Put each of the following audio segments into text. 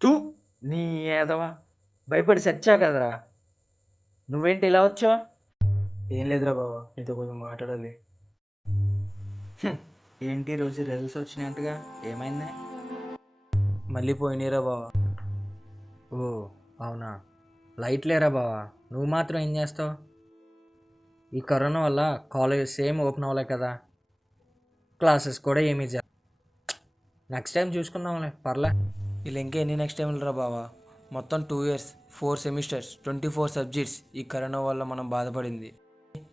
తు నీ ఏదవా భయపడి సచ్చా కదరా. నువ్వేంటి ఇలా వచ్చావు? ఏం లేదురా బావా, నీతో కొంచెం మాట్లాడాలి. ఏంటి రోజు రిజల్ట్స్ వచ్చినాయంటగా, ఏమైంది? మళ్ళీ పోయినరా బావా. ఓ అవునా, లైట్ లేరా బావా. నువ్వు మాత్రం ఏం చేస్తావు? ఈ కరోనా వల్ల కాలేజ్ సేమ్ ఓపెన్ అవ్వలే కదా, క్లాసెస్ కూడా ఏమీ నెక్స్ట్ టైం చూసుకుందాంలే, పర్లే. ఇలా ఇంకా ఎన్ని నెక్స్ట్ టైంలు రా బావా. మొత్తం 2 years 4 semesters 24 సబ్జెక్ట్స్ ఈ కరోనా వల్ల మనం బాధపడింది.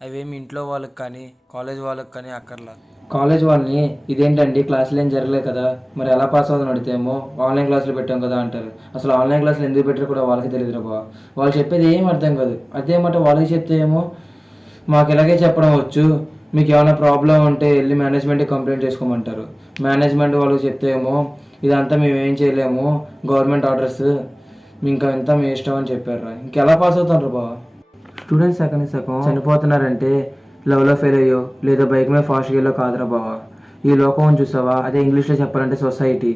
అవేమి ఇంట్లో వాళ్ళకి కానీ కాలేజ్ వాళ్ళకి కానీ అక్కర్లా. కాలేజ్ వాళ్ళని ఇదేంటండి క్లాసులు ఏం జరగలేదు కదా, మరి ఎలా పాస్ అవుతుంది అడిగితేమో ఆన్లైన్ క్లాసులు పెట్టాం కదా అంటారు. అసలు ఆన్లైన్ క్లాసులు ఎందుకు పెట్టారు కూడా వాళ్ళకి తెలియదు బాబా. వాళ్ళు చెప్పేది ఏం అర్థం కాదు. అదే మాట వాళ్ళకి చెప్తే ఏమో మాకు ఇలాగే చెప్పడం వచ్చు, మీకు ఏమైనా ప్రాబ్లం ఉంటే వెళ్ళి మేనేజ్మెంట్కి కంప్లైంట్ చేసుకోమంటారు. మేనేజ్మెంట్ వాళ్ళకి చెప్తే ఏమో ఇదంతా మేము ఏం చేయలేము, గవర్నమెంట్ ఆర్డర్స్, ఇంకా ఇంత మీ ఇష్టం అని చెప్పారు. ఇంకెలా పాస్ అవుతారు బాబా. స్టూడెంట్స్ సగం సగం చనిపోతున్నారంటే లవ్లో ఫెయిల్ అయ్యో లేదా బైక్ మీద ఫాస్ట్గా వెళ్ళో కాదురా బావా. ఈ లోకం చూసావా, అదే ఇంగ్లీష్లో చెప్పాలంటే సొసైటీ.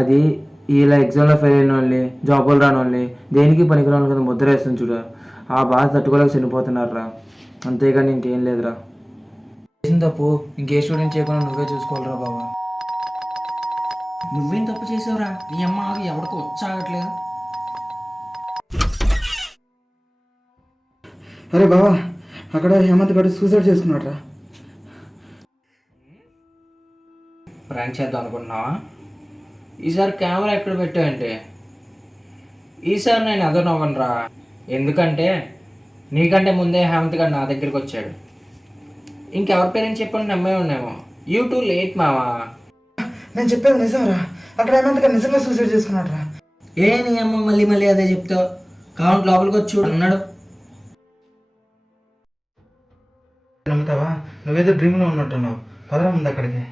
అది ఇలా ఎగ్జామ్లో ఫెయిల్ అయిన వాళ్ళని, జాబులు రాని వాళ్ళని, దేనికి పనికిరాని కదా ముద్ర వేస్తుంది చూడ. ఆ బాధ తట్టుకోలేక చనిపోతున్నారా, అంతేగాని ఇంకేం లేదురా. చేసిన తప్పు ఇంకే స్టూడెంట్ చేయకుండా నువ్వే చూసుకోవాలిరా బావా. నువ్వేం తప్పు చేసావురా? నీ అమ్మ ఆగి ఎవరికో వచ్చాగట్లేదు. అరే బావా, అక్కడ హేమంత్ గడు సూసైడ్ చేసుకున్నాడు రా. ప్రాంక్ చేద్దాం అనుకుంటున్నావా? ఈసారి కెమెరా ఎక్కడ పెట్టావంటే ఈసారి నేను ఎదనవ్వను రా. ఎందుకంటే నీకంటే ముందే హేమంత్ గారు నా దగ్గరికి వచ్చాడు. ఇంకెవరి పేరెంట్స్ చెప్పండి నమ్మే ఉన్నామో. యూ టూ లేట్ మావా. నేను చెప్పేది నిజం రా, అక్కడ హేమంత్ గారు నిజంగా సూసైడ్ చేసుకున్నాడు రా. ఏ నీ అమ్మ మళ్ళీ మళ్ళీ అదే చెప్తావు? కావుంట్ లోపలికి వచ్చి చూడు అన్నాడు. నమ్ముతావా? నువ్వేదో డ్రీమ్లో ఉన్నట్టున్నావు. పదరా ముందు అక్కడికి.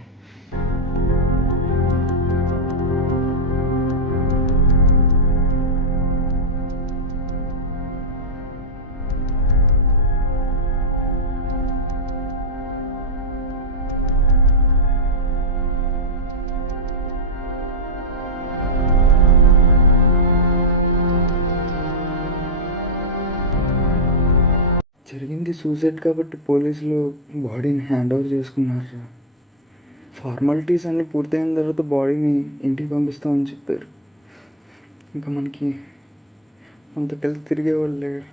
జరిగింది సూసైడ్ కాబట్టి పోలీసులు బాడీని హ్యాండ్ ఓవర్ చేసుకున్నారు. ఫార్మాలిటీస్ అన్నీ పూర్తయిన తర్వాత బాడీని ఇంటికి పంపిస్తామని చెప్పారు. ఇంకా మనకి అంతకెళ్ళి తిరిగే వాళ్ళు లేరు.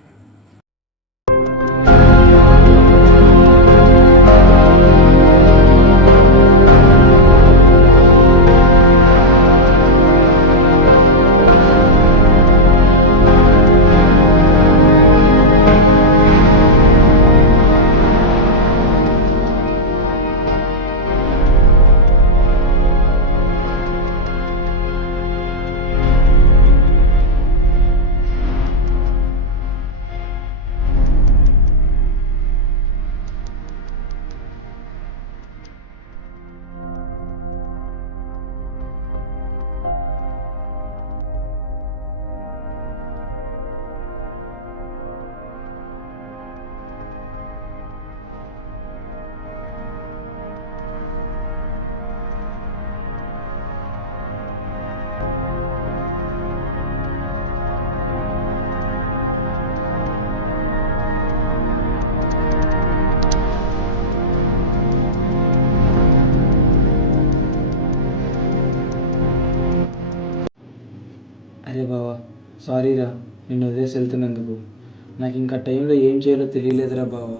అరే బావా, సారీరా నిన్ను వదిలేసి వెళ్తున్నందుకు. నాకు ఇంకా టైంలో ఏం చేయాలో తెలియలేదురా బావా.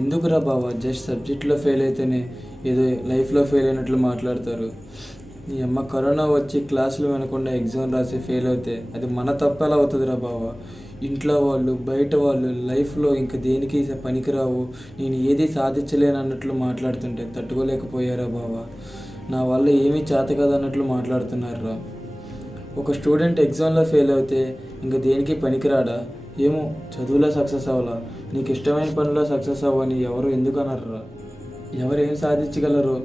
ఎందుకురా బావా, జస్ట్ సబ్జెక్ట్లో ఫెయిల్ అయితేనే ఏదో లైఫ్లో ఫెయిల్ అయినట్లు మాట్లాడతారు. నీ అమ్మ కరోనా వచ్చి క్లాసులు వినకుండా ఎగ్జామ్ రాసి ఫెయిల్ అవుతే అది మన తప్పు ఎలా అవుతుందిరా బావా. ఇంట్లో వాళ్ళు బయట వాళ్ళు లైఫ్లో ఇంకా దేనికి పనికిరావు, నేను ఏది సాధించలేను అన్నట్లు మాట్లాడుతుంటే తట్టుకోలేకపోయారా బావా. నా వల్ల ఏమీ చేత కాదన్నట్లు మాట్లాడుతున్నారా. ఒక స్టూడెంట్ ఎగ్జామ్లో ఫెయిల్ అవుతే ఇంకా దేనికి పనికిరాడా? ఏమో చదువులో సక్సెస్ అవ్వాలా, నీకు ఇష్టమైన పనిలో సక్సెస్ అవ్వని ఎవరు ఎందుకు అనర్రా? ఎవరు ఏం సాధించగలరో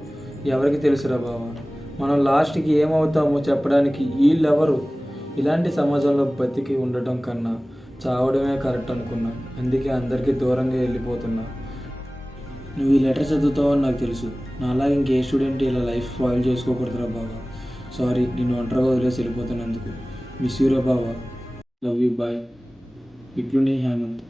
ఎవరికి తెలుసురా బావా. మనం లాస్ట్కి ఏమవుతామో చెప్పడానికి వీళ్ళెవరు? ఇలాంటి సమాజంలో బతికి ఉండటం కన్నా చావడమే కరెక్ట్ అనుకున్నా. అందుకే అందరికీ దూరంగా వెళ్ళిపోతున్నా. నువ్వు ఈ లెటర్ చదువుతావని నాకు తెలుసు. నాలాగా ఇంకే స్టూడెంట్ ఇలా లైఫ్ స్పాయిల్ చేసుకోకూడదురా బావా. సారీ నేను ఒంటరిగా వదిలేసి వెళ్ళిపోతున్నందుకు. మిస్ యూ రా బావా. Love you boy. ఇట్లు నీ హేమంత్.